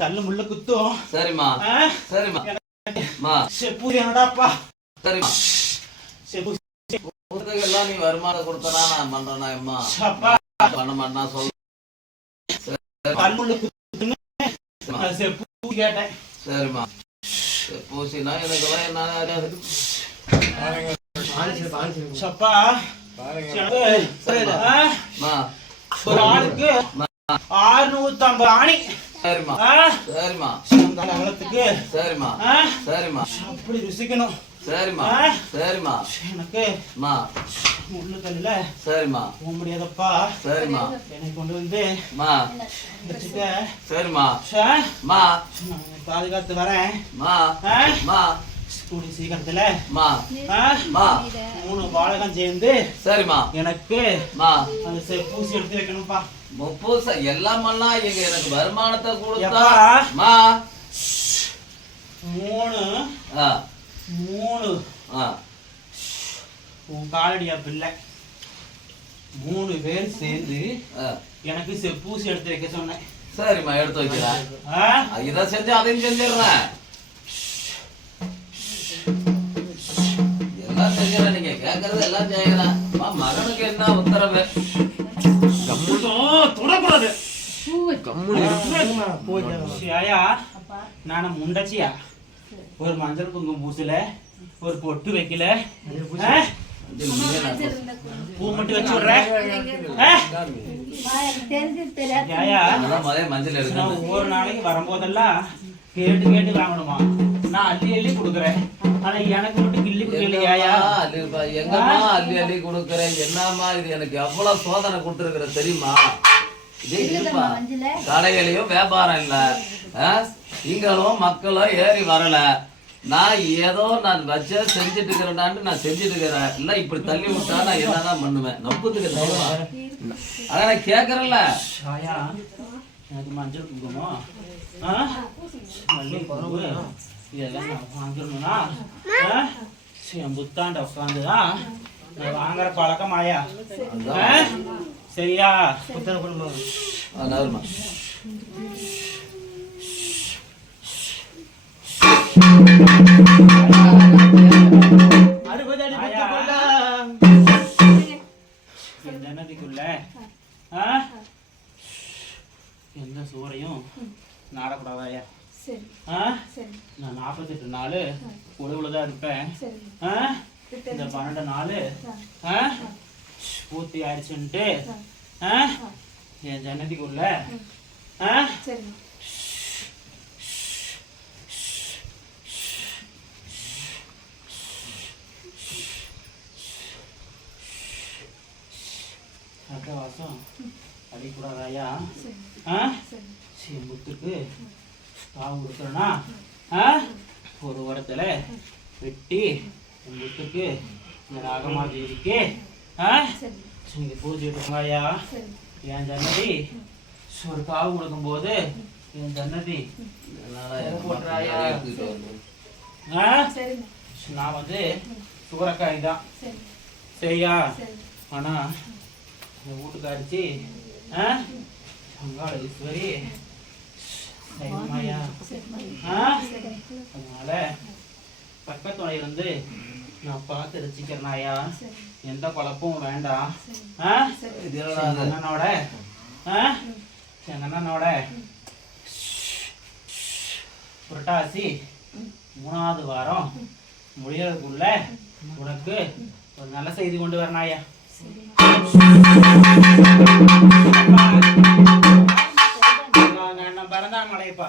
தள்ளு முள்ள குத்தும். சரிம்மா சரிம்மா மா செப்பு என்னடாப்பா. சரிம்மா செப்பு எல்லாம் நீ வருமானம் கொடுத்தனா நான் பண்றேனா அம்மா பண்ண மாட்டேனா சொல்ல. தள்ளு முள்ள குத்துன்னு செப்பு கேட்டேன். சரிம்மா பூசினா எனக்கு என்ன சப்பா ஒரு ஆளுக்கு 650 ஆணி. சரிம்மா சரிம்மா அகலத்துக்கு. சரிம்மா சரிம்மா அப்படி ருசிக்கணும். சரிம்மா சரிம்மா எனக்கு முள்ளு கல்லுல சரிம்மா போக முடியாதப்பா. சரிம்மா என்னை கொண்டு வந்து வச்சுக்க. சரிம்மா பாதுகாத்து வரேன். கூடி சீக்கிரத்துல 3 பாலகம் சேர்ந்து சரிம்மா எனக்கு அந்த பூசி எடுத்து வைக்கணும்ப்பா. முப்பூச எல்லாமெல்லாம் இங்க எனக்கு வருமானத்தை கொடுத்தா 3 உன் காலடியா பிள்ளை 3 பேர் சேர்ந்து எனக்கு பூசி எடுத்து வைக்க சொன்னேன். சரிம்மா எடுத்து வைக்கிறேன். இதை செஞ்சு அதையும் செஞ்சிடுறேன். எல்லாம் செஞ்சிடறேன். நீங்க கேட்கறது எல்லாம் செய்யறேன். மகனுக்கு என்ன உத்தரவு? தொடக்கூடாது. நான முண்டச்சியா ஒரு மஞ்சள் குங்குமம் பூசல, ஒரு பொட்டு வைக்கல, பூ மட்டும் வச்சு விடுறேன். ஒவ்வொரு நாளைக்கு வரும்போதெல்லாம் கேட்டு கேட்டு வாங்கணுமா? நான் அள்ளி அள்ளி கொடுக்குறேன். ஆனா எனக்கு மட்டும் கிள்ளி கொடுக்கலையா? எங்கம்மா அள்ளி அள்ளி கொடுக்குறேன்? என்னம்மா இது எனக்கு எவ்வளவு சோதனை கொடுத்துருக்குற தெரியுமா? கடைகளையும் வியாபாரம் இல்ல, இங்களும் மக்களும் ஏறி வரல. நான் ஏதோ நான் வச்ச செஞ்சுட்டு இருக்கிறேன்டான்னு நான் செஞ்சுட்டு இருக்கிறேன். இல்ல இப்படி தள்ளி விட்டா நான் என்னதான் பண்ணுவேன்? நப்புத்துக்கு அதான் நான் கேக்குறேன்ல. எனக்கு மஞ்சள் குங்குமம் இதெல்லாம் நான் வாங்கிடணும்னா என் புத்தாண்ட உட்காந்துதான் நான் வாங்குற பழக்கம் ஆயா. சரியா? புத்தக குடும்பம் ஜன்னதிக்குள்ள எந்த சூறையும் நாடக்கூடாதாயா? நான் 48 நாள் உழவுலதான் இருப்பேன். இந்த 12 நாள் பூர்த்தி ஆயிடுச்சுன்ட்டு என் ஜன்னதிக்குள்ள அட்டவாசம் அடிக்கூடாதாயா? முத்துக்கு பாவு கொடுக்குறேன்னா ஒரு உரத்துல வெட்டி என் முத்துக்கு இந்த ராகமா தேதிக்கு நீங்க பூஜை எடுப்பாயா? என் ஜன்னதி ஒரு காவு கொடுக்கும் போது என் ஜன்னதி போட்டுறாயா? நான் வந்து சூறக்காய் தான் சரியா? ஆனா இந்த வீட்டுக்கு அடிச்சு அங்காள ஈஸ்வரி அதனால பக்கத்துணை இருந்து நான் பார்த்து ரசிக்கிறேனாயா? எந்த குழப்பமும் வேண்டாம். அண்ணனோட எங்க அண்ணனோட புரட்டாசி 3வது வாரம் முடியறதுக்குள்ள உனக்கு ஒரு நல்ல செய்தி கொண்டு வரனாயா? பிறந்தான் மலையப்பா.